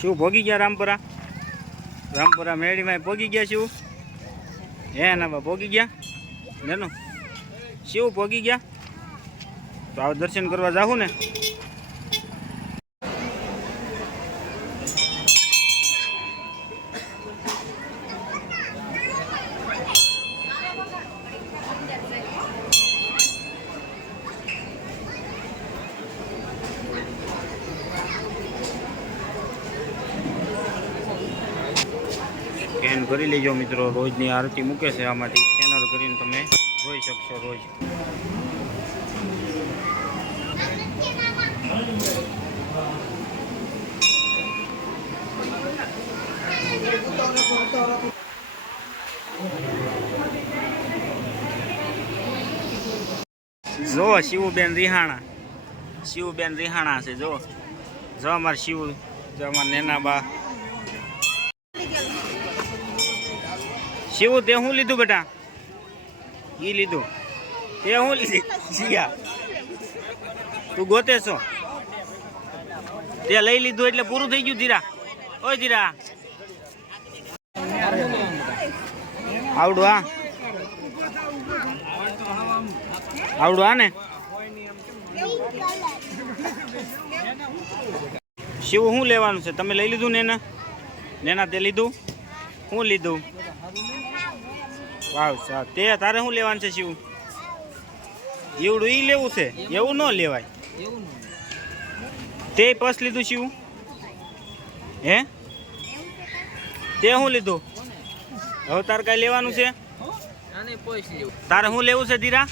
શું ભોગી ગયા રામપરા? રામપરા મેળીમાં ભોગી ગયા શું? હે ના ભોગી ગયા નેનું શું ભોગી ગયા? તો આવ દર્શન કરવા જાવું ને. સ્કેન કરી લેજો મિત્રો, રોજની આરતી મૂકે છે આમાંથી સ્કેનર કરીને તમે જોઈ શકશો રોજ. જો શિવબેન રિહાણા, શિવબેન રિહાણા છે. જો જો અમારા શિવ, જો અમારા નેના બા. શિવ તે શું લીધું બેટા? ઈ લીધું તે શું લીધી? શિયા તું ગોતે છો? તે લઈ લીધું એટલે પૂરું થઈ ગયું. ધીરા ઓય ધીરા આવડું આ આવડું આ ને શિવ શું લેવાનું છે? તમે લઈ લીધું નેના? નેના તે લીધું? શું લીધું? વાવ સા તે તારે શું લેવાનું છે શિવ? એવડું ઈ લેવું છે? એવું ન લેવાય. તે પર્સ લીધું શિવ? હે તે શું લીધું? હવે તારે કઈ લેવાનું છે? તારે શું લેવું છે ધીરા?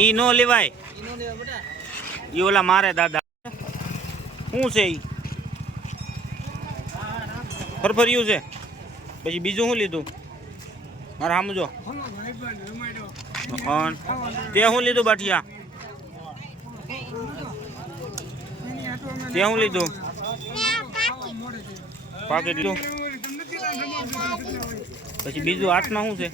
ઈ નો લેવાય. ઈ ઓલા મારે દાદા શું છે? ઈ ફરફર્યું છે. પછી બીજું શું લીધું? મારે સમજો. તે શું લીધું બાઠિયા? તે શું લીધું? પાકેટ લીધું. પછી બીજું હાથમાં શું છે?